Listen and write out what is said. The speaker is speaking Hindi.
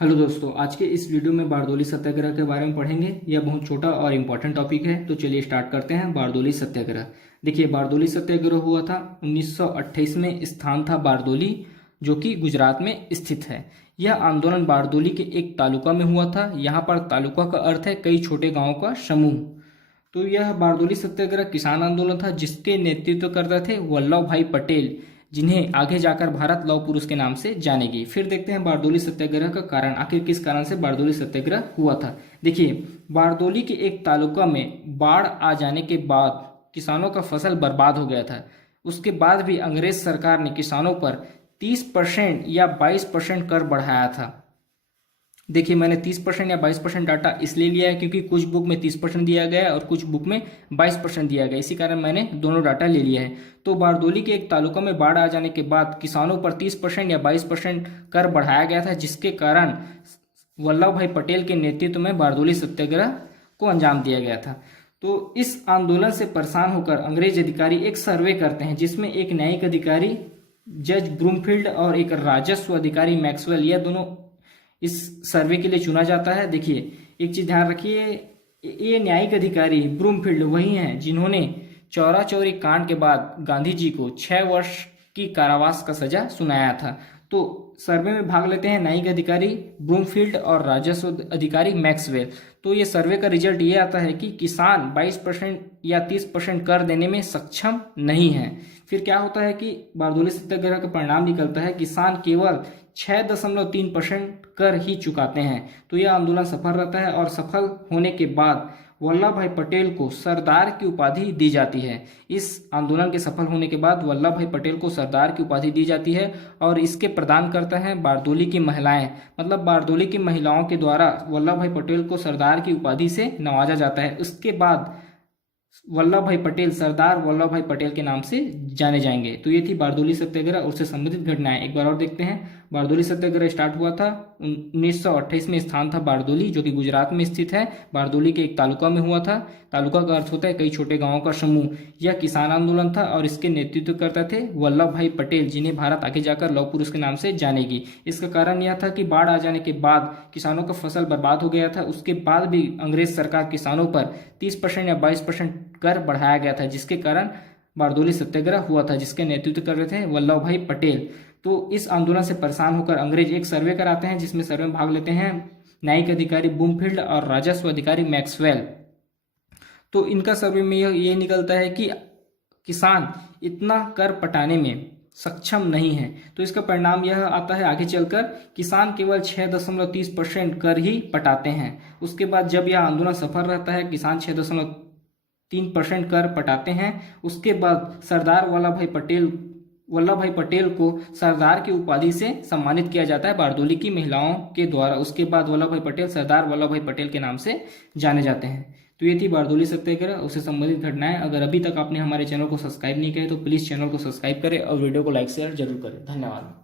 हेलो दोस्तों, आज के इस वीडियो में बारदोली सत्याग्रह के बारे में पढ़ेंगे। यह बहुत छोटा और इम्पोर्टेंट टॉपिक है, तो चलिए स्टार्ट करते हैं। बारदोली सत्याग्रह। देखिए, बारदोली सत्याग्रह हुआ था 1928 में। स्थान था बारदोली, जो कि गुजरात में स्थित है। यह आंदोलन बारदोली के एक तालुका में हुआ था। यहाँ पर तालुका का अर्थ है कई छोटे गाँवों का समूह। तो यह बारदोली सत्याग्रह किसान आंदोलन था, जिसके नेतृत्व करते थे वल्लभ भाई पटेल, जिन्हें आगे जाकर भारत लौह पुरुष के नाम से जानेगी। फिर देखते हैं बारदोली सत्याग्रह का कारण, आखिर किस कारण से बारदोली सत्याग्रह हुआ था। देखिए, बारदोली के एक तालुका में बाढ़ आ जाने के बाद किसानों का फसल बर्बाद हो गया था। उसके बाद भी अंग्रेज सरकार ने किसानों पर 30% या 22% कर बढ़ाया था। देखिए, मैंने 30% या 22% डाटा इसलिए लिया है क्योंकि कुछ बुक में 30% दिया गया है और कुछ बुक में 22% दिया गया है। इसी कारण मैंने दोनों डाटा ले लिया है। तो बारदोली के एक तालुका में बाढ़ आ जाने के बाद किसानों पर 30% या 22% कर बढ़ाया गया था, जिसके कारण वल्लभ भाई पटेल के नेतृत्व में बारदोली सत्याग्रह को अंजाम दिया गया था। तो इस आंदोलन से परेशान होकर अंग्रेज अधिकारी एक सर्वे करते हैं, जिसमें एक न्यायिक अधिकारी जज ब्रूमफील्ड और एक राजस्व अधिकारी मैक्सवेल, यह दोनों इस सर्वे के लिए चुना जाता है। देखिए, एक चीज ध्यान रखिए, ये न्यायिक अधिकारी ब्रूमफील्ड वही हैं जिन्होंने चौरा चौरी कांड के बाद गांधी जी को 6 वर्ष की कारावास का सजा सुनाया था। तो सर्वे में भाग लेते हैं न्यायिक अधिकारी ब्रूमफील्ड और राजस्व अधिकारी मैक्सवेल। तो ये सर्वे का रिजल्ट ये आता है कि किसान 22% या 30% कर देने में सक्षम नहीं है। फिर क्या होता है कि बारदोली सत्याग्रह का परिणाम निकलता है किसान केवल 6.3% कर ही चुकाते हैं। तो यह आंदोलन सफल रहता है और सफल होने के बाद वल्लभ भाई पटेल को सरदार की उपाधि दी जाती है। इस आंदोलन के सफल होने के बाद वल्लभ भाई पटेल को सरदार की उपाधि दी जाती है और इसके प्रदान करता है बारदोली की महिलाएं। मतलब बारदोली की महिलाओं के द्वारा वल्लभ भाई पटेल को सरदार की उपाधि से नवाजा जाता है। उसके बाद वल्लभ भाई पटेल सरदार वल्लभ भाई पटेल के नाम से जाने जाएंगे। तो ये थी बारदोली सत्याग्रह, उससे संबंधित घटनाएं एक बार और देखते हैं। बारदोली सत्याग्रह स्टार्ट हुआ था 1928 में। स्थान था बारदोली, जो कि गुजरात में स्थित है। बारदोली के एक तालुका में हुआ था। तालुका का अर्थ होता है कई छोटे गांवों का समूह। यह किसान आंदोलन था और इसके नेतृत्व करते थे वल्लभ भाई पटेल, जिन्हें भारत आगे जाकर लौह पुरुष के नाम से जानेगी। इसका कारण यह था कि बाढ़ आ जाने के बाद किसानों का फसल बर्बाद हो गया था। उसके बाद भी अंग्रेज सरकार किसानों पर 30% या 22% कर बढ़ाया गया था, जिसके कारण बारदोली सत्याग्रह हुआ था, जिसके नेतृत्व कर रहे थे वल्लभ भाई पटेल। तो इस आंदोलन से परेशान होकर अंग्रेज एक सर्वे कराते हैं, जिसमें सर्वे में भाग लेते हैं न्यायिक अधिकारी ब्रूमफील्ड और राजस्व अधिकारी मैक्सवेल। तो इनका सर्वे में ये निकलता है कि किसान इतना कर पटाने में सक्षम नहीं है। तो इसका परिणाम यह आता है आगे चलकर किसान केवल 6.30% कर ही पटाते हैं। उसके बाद जब यह आंदोलन सफल रहता है, किसान 6.3% कर पटाते हैं। उसके बाद सरदार वल्लभ भाई पटेल को सरदार की उपाधि से सम्मानित किया जाता है बारदोली की महिलाओं के द्वारा। उसके बाद वल्लभ भाई पटेल सरदार वल्लभ भाई पटेल के नाम से जाने जाते हैं। तो ये थी बारदोली सत्याग्रह, उससे संबंधित घटनाएं। अगर अभी तक आपने हमारे चैनल को सब्सक्राइब नहीं किया तो प्लीज़ चैनल को सब्सक्राइब करें और वीडियो को लाइक शेयर जरूर करें। धन्यवाद।